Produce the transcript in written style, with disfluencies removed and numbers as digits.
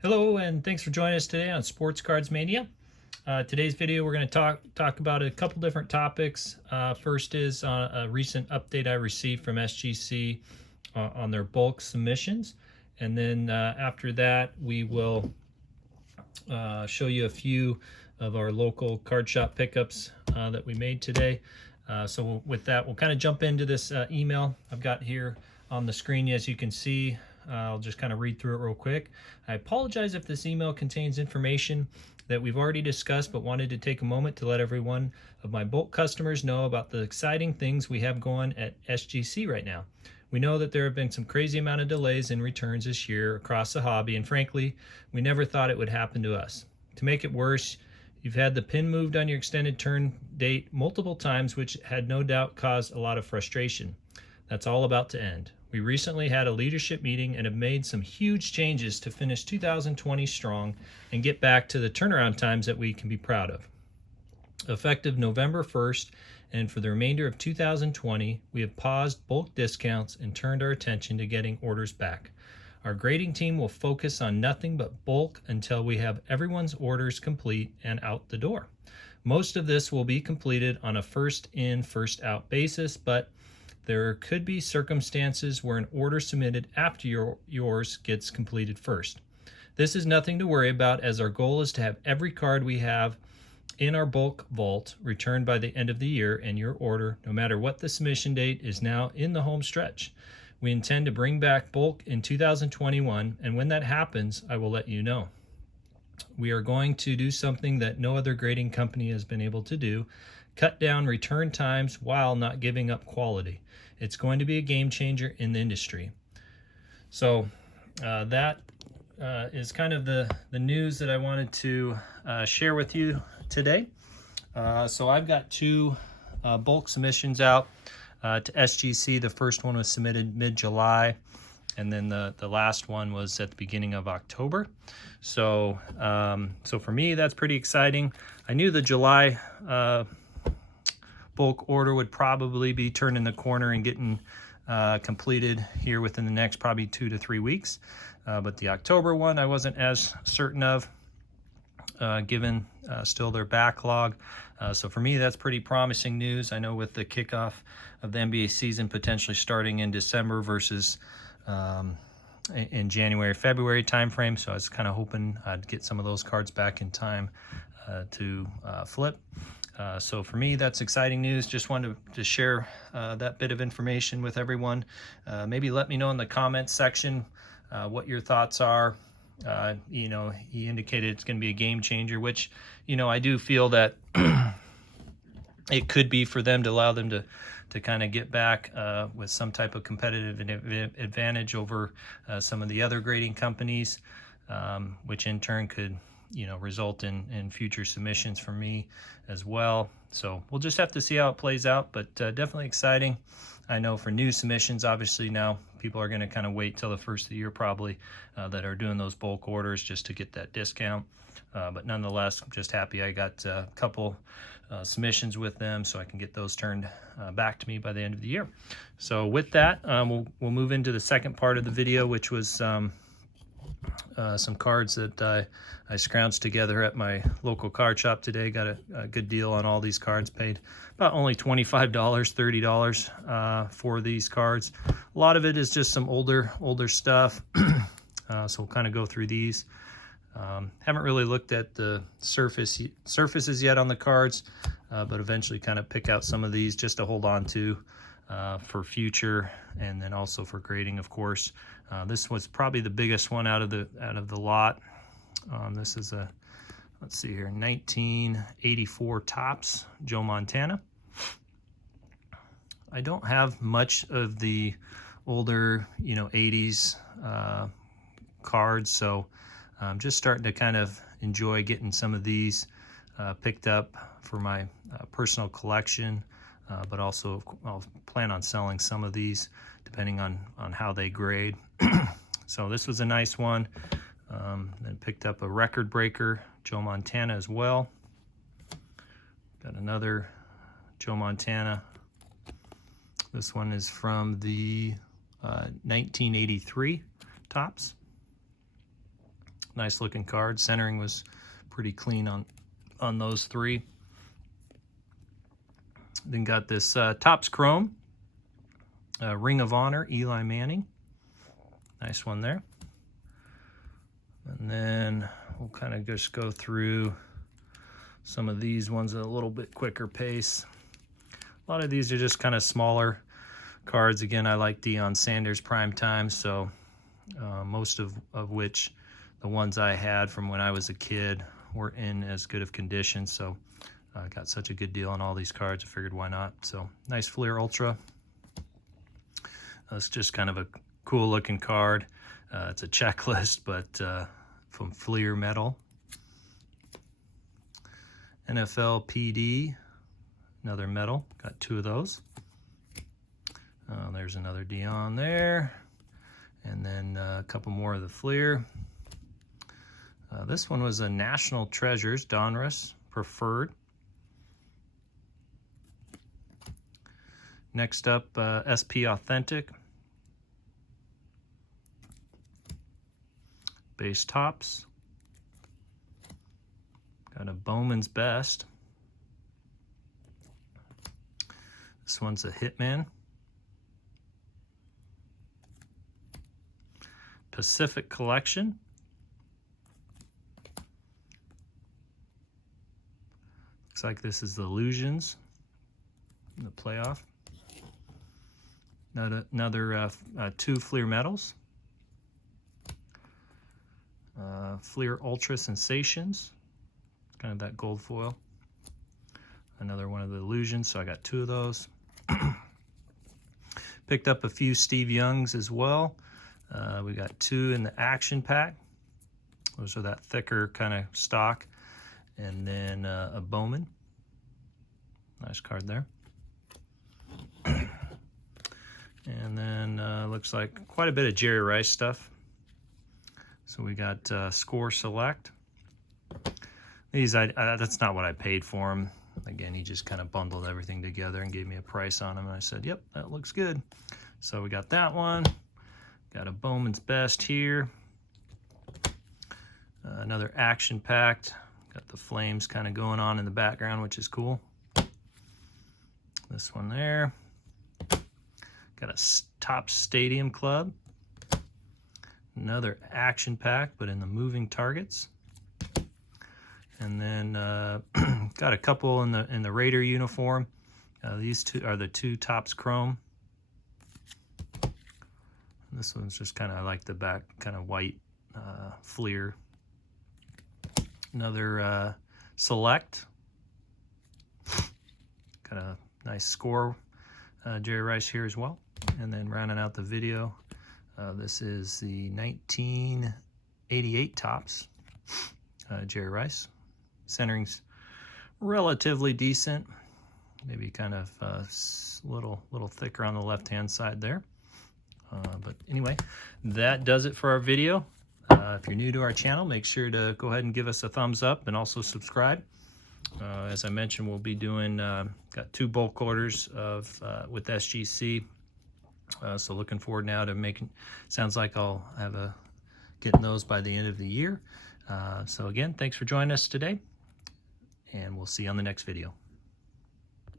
Hello, and thanks for joining us today on Sports Cards Mania. Today's video, we're going to talk about a couple different topics. First is a recent update I received from SGC on their bulk submissions, and then after that, we will show you a few of our local card shop pickups that we made today. So with that, we'll kind of jump into this email I've got here on the screen, as you can see. I'll just kind of read through it real quick. I apologize if this email contains information that we've already discussed, but wanted to take a moment to let everyone of my bulk customers know about the exciting things we have going at SGC right now. We know that there have been some crazy amount of delays in returns this year across the hobby, and frankly, we never thought it would happen to us. To make it worse, you've had the pin moved on your extended turn date multiple times, which had no doubt caused a lot of frustration. That's all about to end. We recently had a leadership meeting and have made some huge changes to finish 2020 strong and get back to the turnaround times that we can be proud of. Effective November 1st and for the remainder of 2020, we have paused bulk discounts and turned our attention to getting orders back. Our grading team will focus on nothing but bulk until we have everyone's orders complete and out the door. Most of this will be completed on a first in, first out basis, but there could be circumstances where an order submitted after yours gets completed first. This is nothing to worry about, as our goal is to have every card we have in our bulk vault returned by the end of the year, and your order, no matter what the submission date, is now in the home stretch. We intend to bring back bulk in 2021, and when that happens, I will let you know. We are going to do something that no other grading company has been able to do: cut down return times while not giving up quality. It's going to be a game changer in the industry. So that is kind of the news that I wanted to share with you today. So I've got two bulk submissions out to SGC. The first one was submitted mid-July, and then the last one was at the beginning of October. So so for me, that's pretty exciting. I knew the July bulk order would probably be turning the corner and getting completed here within the next probably 2 to 3 weeks. But the October one, I wasn't as certain of, given still their backlog. So for me, that's pretty promising news. I know with the kickoff of the NBA season potentially starting in December versus in January, February timeframe. So I was kind of hoping I'd get some of those cards back in time to flip. So for me, that's exciting news. Just wanted to share that bit of information with everyone. Maybe let me know in the comments section what your thoughts are. You know, he indicated it's going to be a game changer, which, you know, I do feel that it could be for them to allow them to kind of get back with some type of competitive advantage over some of the other grading companies, which in turn could, you know, result in future submissions for me as well. So we'll just have to see how it plays out, but definitely exciting. I know for new submissions, obviously now people are going to kind of wait till the first of the year probably that are doing those bulk orders just to get that discount. But nonetheless, I'm just happy I got a couple submissions with them so I can get those turned back to me by the end of the year. So with that, we'll move into the second part of the video, which was some cards that I scrounged together at my local card shop today. Got a good deal on all these cards. Paid about only $25, $30 for these cards. A lot of it is just some older stuff. So we'll kind of go through these. Haven't really looked at the surfaces yet on the cards, but eventually kind of pick out some of these just to hold on to for future, and then also for grading, of course. This was probably the biggest one out of the lot. This is a, let's see here, 1984 Topps Joe Montana. I don't have much of the older, you know, 80s cards, so I'm just starting to kind of enjoy getting some of these picked up for my personal collection. But also I'll plan on selling some of these depending on how they grade. So this was a nice one. Then picked up a record breaker, Joe Montana as well. Got another Joe Montana. This one is from the 1983 Topps. Nice looking card. Centering was pretty clean on those three. Then got this Topps Chrome, Ring of Honor, Eli Manning. Nice one there. And then we'll kind of just go through some of these ones at a little bit quicker pace. A lot of these are just kind of smaller cards. Again, I like Deion Sanders prime time, so most of which the ones I had from when I was a kid were in as good of condition. So I got such a good deal on all these cards, I figured why not. So nice Fleer Ultra. It's just kind of a cool looking card. It's a checklist, but from Fleer Metal. NFL PD, another metal. Got two of those. There's another Deion there. And then a couple more of the Fleer. This one was a National Treasures, Donruss Preferred. Next up, SP Authentic. Base Topps. Got a Bowman's Best. This one's a Hitman. Pacific Collection. Looks like this is the Illusions in the playoff. Another two Fleer Metals. Fleer Ultra Sensations. Kind of that gold foil. Another one of the Illusions, so I got two of those. Picked up a few Steve Youngs as well. We got two in the action pack. Those are that thicker kind of stock. And then a Bowman. Nice card there. And then looks like quite a bit of Jerry Rice stuff. So we got Score Select. These, that's not what I paid for them. Again, he just kind of bundled everything together and gave me a price on them. And I said, yep, that looks good. So we got that one. Got a Bowman's Best here. Another action packed. Got the flames kind of going on in the background, which is cool. This one there. Got a Topps Stadium Club. Another action pack, but in the moving targets. And then got a couple in the Raider uniform. These two are the two Topps Chrome. This one's just kind of, I like the back kind of white Fleer. Another Select. Got a nice Score Jerry Rice here as well. And then rounding out the video, this is the 1988 Topps Jerry Rice. Centering's relatively decent. Maybe kind of little thicker on the left-hand side there. But anyway, that does it for our video. If you're new to our channel, make sure to go ahead and give us a thumbs up and also subscribe. As I mentioned, we'll be doing, got two bulk orders with SGC. So looking forward now to making, sounds like I'll have getting those by the end of the year. So again, thanks for joining us today, and we'll see you on the next video.